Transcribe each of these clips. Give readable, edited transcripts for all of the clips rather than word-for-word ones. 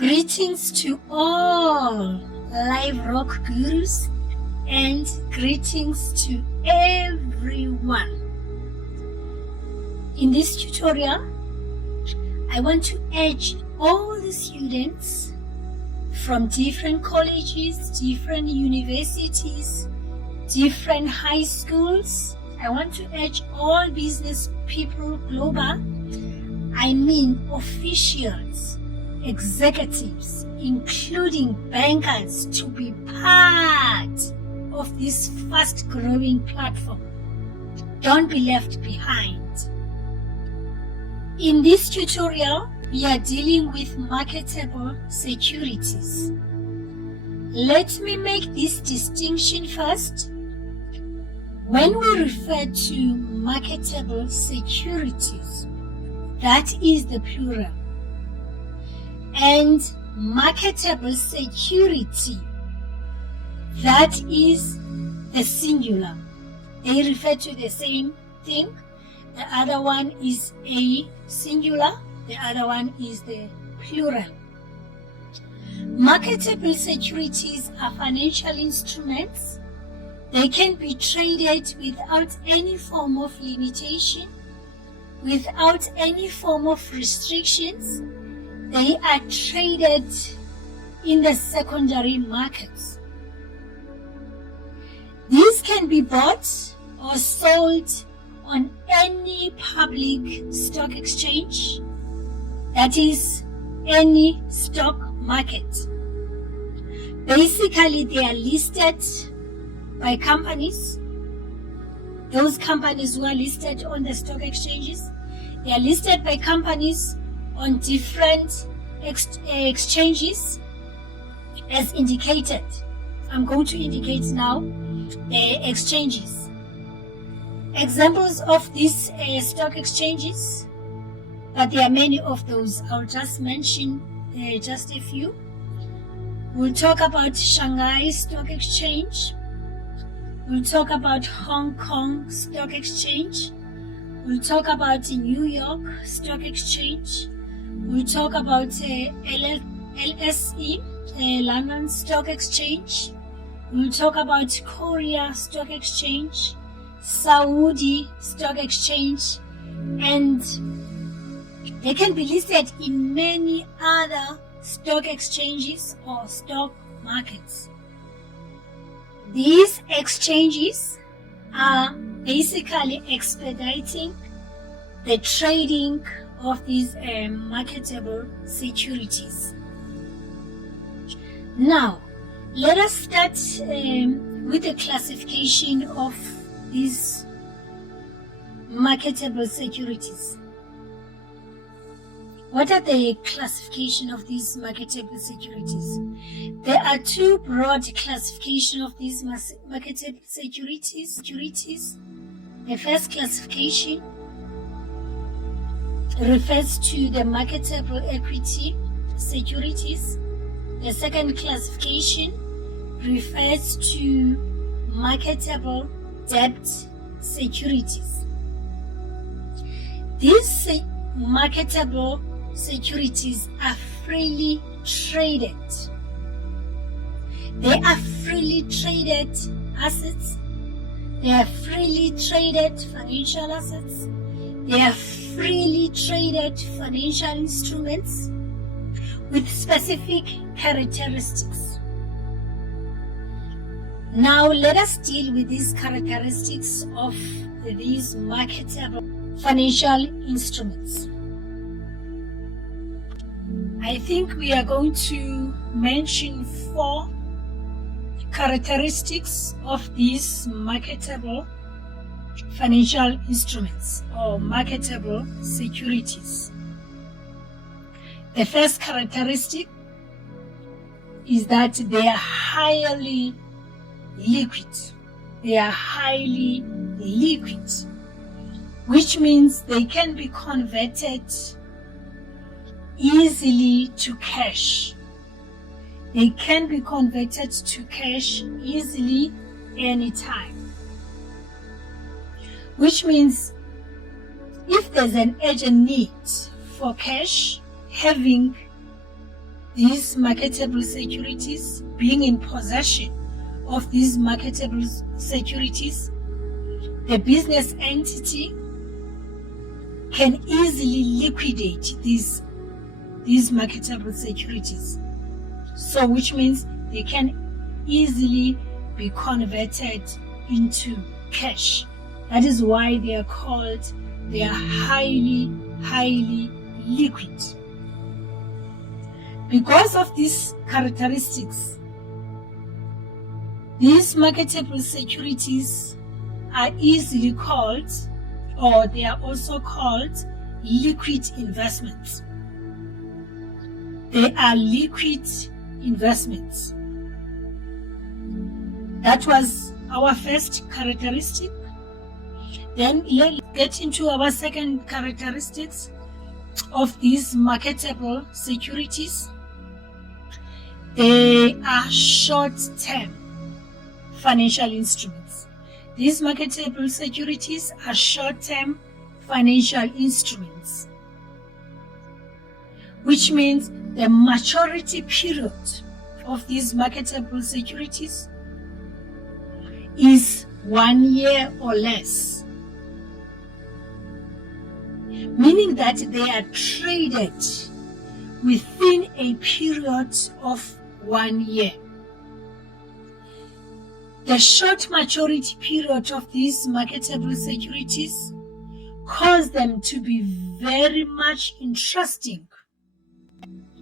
Greetings to all Liveroc Gurus and greetings to everyone. In this tutorial, I want to urge all the students from different colleges, different universities, different high schools. I want to urge all business people global, I mean officials, executives, including bankers, to be part of this fast-growing platform. Don't be left behind. In this tutorial, we are dealing with marketable securities. Let me make this distinction first. When we refer to marketable securities, that is the plural, and marketable security, that is the singular. They refer to the same thing. The other one is a singular, the other one is the plural. Marketable securities are financial instruments. They can be traded without any form of limitation, without any form of restrictions. They are traded in the secondary markets. These can be bought or sold on any public stock exchange, that is, any stock market. Basically, they are listed by companies. Those companies who are listed on the stock exchanges, they are listed by companies on different exchanges as indicated. I'm going to indicate now the exchanges. Examples of these stock exchanges, but there are many of those. I'll just mention just a few. We'll talk about Shanghai Stock Exchange. We'll talk about Hong Kong Stock Exchange. We'll talk about the New York Stock Exchange. We'll talk about LSE, London Stock Exchange. We'll talk about Korea Stock Exchange, Saudi Stock Exchange, and they can be listed in many other stock exchanges or stock markets. These exchanges are basically expediting the trading of these marketable securities. Now, let us start with the classification of these marketable securities. What are the classification of these marketable securities? There are two broad classifications of these marketable securities. The first classification refers to the marketable equity securities. The second classification refers to marketable debt securities. These marketable securities are freely traded. They are freely traded assets. They are freely traded financial assets. They are freely traded financial instruments with specific characteristics. Now let us deal with these characteristics of these marketable financial instruments. I think we are going to mention 4 characteristics of these marketable financial instruments or marketable securities. The first characteristic is that they are highly liquid. They are highly liquid, which means they can be converted easily to cash. They can be converted to cash easily anytime. Which means if there's an urgent need for cash, having these marketable securities, being in possession of these marketable securities, the business entity can easily liquidate these marketable securities. So which means they can easily be converted into cash. That is why they are highly liquid. Because of these characteristics, these marketable securities are easily called, or they are also called, liquid investments. They are liquid investments. That was our first characteristic. Then let's get into our second characteristics of these marketable securities. They are short-term financial instruments. These marketable securities are short-term financial instruments, which means the maturity period of these marketable securities is 1 year or less, meaning that they are traded within a period of 1 year. The short maturity period of these marketable securities cause them to be very much interesting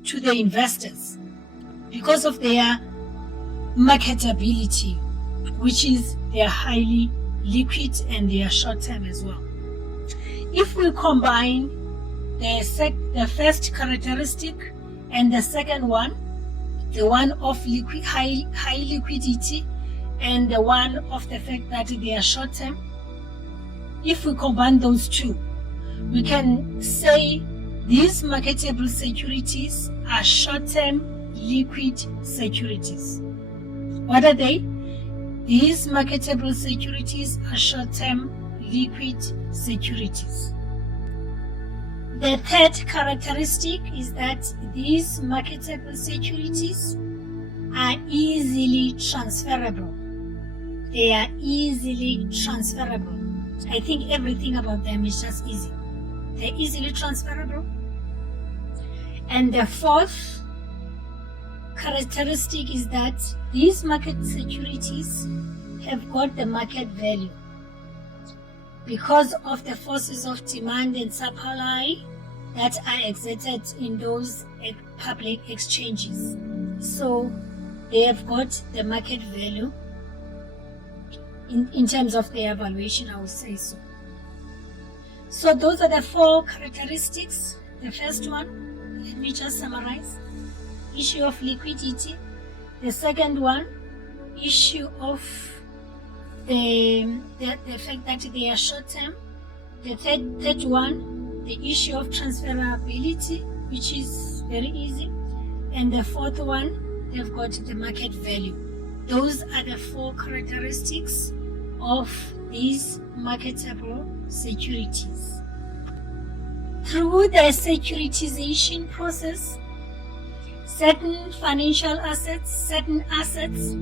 to the investors because of their marketability, which is they are highly liquid and they are short term as well. If we combine the first characteristic and the second one, the one of high liquidity and the one of the fact that they are short term, if we combine those two, we can say these marketable securities are short-term liquid securities. What are they? These marketable securities are short-term liquid securities. The third characteristic is that these marketable securities are easily transferable. They are easily transferable. I think everything about them is just easy. They're easily transferable. And the fourth characteristic is that these market securities have got the market value because of the forces of demand and supply that are exerted in those public exchanges. So they have got the market value in terms of their valuation, I would say so. So those are the four characteristics. The first one, let me just summarize. Issue of liquidity. The second one, issue of the fact that they are short term. The third one, the issue of transferability, which is very easy. And the fourth one, they've got the market value. Those are the four characteristics of these marketable securities. Through the securitization process, certain financial assets, certain assets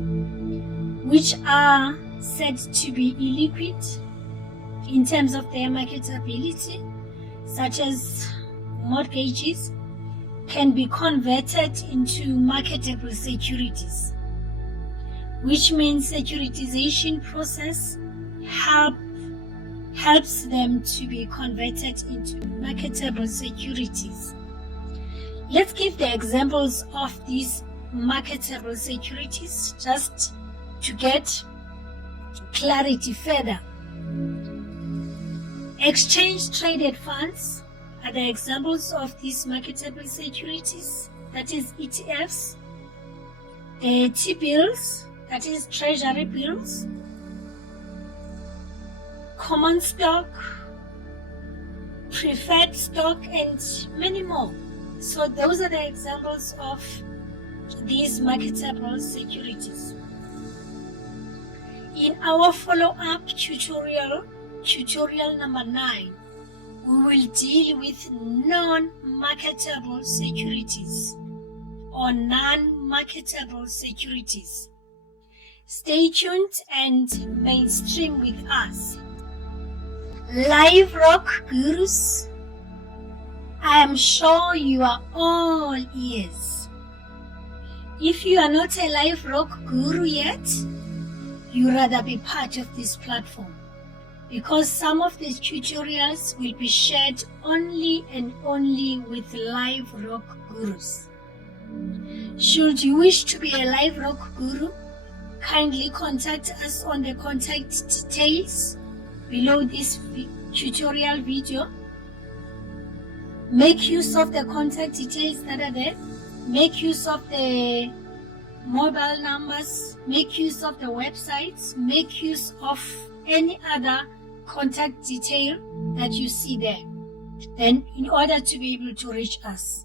which are said to be illiquid in terms of their marketability, such as mortgages, can be converted into marketable securities, which means securitization process helps them to be converted into marketable securities. Let's give the examples of these marketable securities just to get clarity further. Exchange traded funds are the examples of these marketable securities, that is ETFs, the T-bills, that is treasury bills, common stock, preferred stock, and many more. So those are the examples of these marketable securities. In our follow-up tutorial number 9, we will deal with non-marketable securities on non-marketable securities. Stay tuned and mainstream with us. Liveroc Gurus, I am sure you are all ears. If you are not a Liveroc Guru yet, you rather be part of this platform, because some of the tutorials will be shared only and only with Liveroc Gurus. Should you wish to be a Liveroc Guru, kindly contact us on the contact details below this tutorial video. Make use of the contact details that are there. Make use of the mobile numbers. Make use of the websites. Make use of any other contact detail that you see there, then in order to be able to reach us.